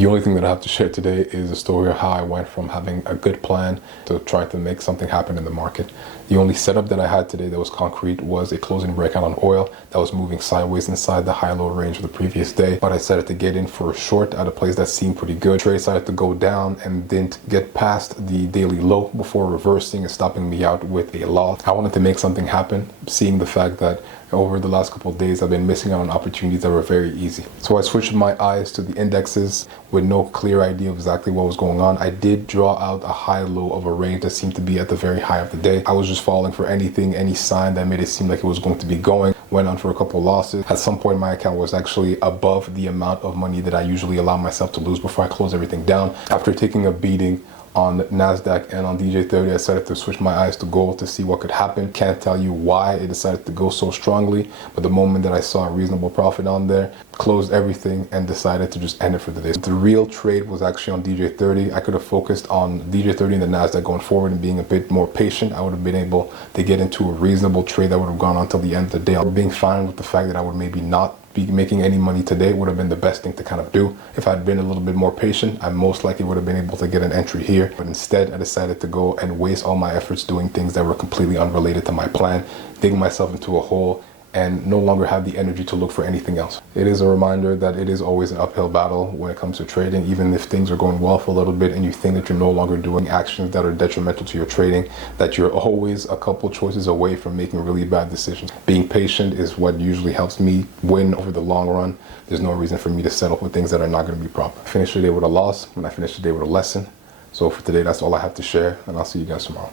The only thing that I have to share today is a story of how I went from having a good plan to try to make something happen in the market. The only setup that I had today that was concrete was a closing breakout on oil that was moving sideways inside the high-low range of the previous day. But I decided to get in for a short at a place that seemed pretty good. Trade decided to go down and didn't get past the daily low before reversing and stopping me out with a loss. I wanted to make something happen, seeing the fact that over the last couple of days I've been missing out on opportunities that were very easy. So I switched my eyes to the indexes with no clear idea of exactly what was going on. I did draw out a high-low of a range that seemed to be at the very high of the day. I was just falling for anything, any sign that made it seem like it was going to be going. Went on for a couple of losses. At some point my account was actually above the amount of money that I usually allow myself to lose before I close everything down. After taking a beating on NASDAQ and on DJ30, I decided to switch my eyes to gold to see what could happen. Can't tell you why it decided to go so strongly, but the moment that I saw a reasonable profit on there, closed everything and decided to just end it for the day. The real trade was actually on DJ30. I could have focused on DJ30 and the NASDAQ going forward and being a bit more patient. I would have been able to get into a reasonable trade that would have gone on until the end of the day. I would being fine with the fact that I would maybe not be making any money today would have been the best thing to kind of do. If I'd been a little bit more patient, I most likely would have been able to get an entry here. But instead, I decided to go and waste all my efforts doing things that were completely unrelated to my plan, dig myself into a hole, and no longer have the energy to look for anything else. It is a reminder that it is always an uphill battle when it comes to trading. Even if things are going well for a little bit and you think that you're no longer doing actions that are detrimental to your trading, that you're always a couple choices away from making really bad decisions. Being patient is what usually helps me win over the long run. There's no reason for me to settle for things that are not going to be proper. I finished the day with a loss and I finished the day with a lesson. So for today, that's all I have to share, and I'll see you guys tomorrow.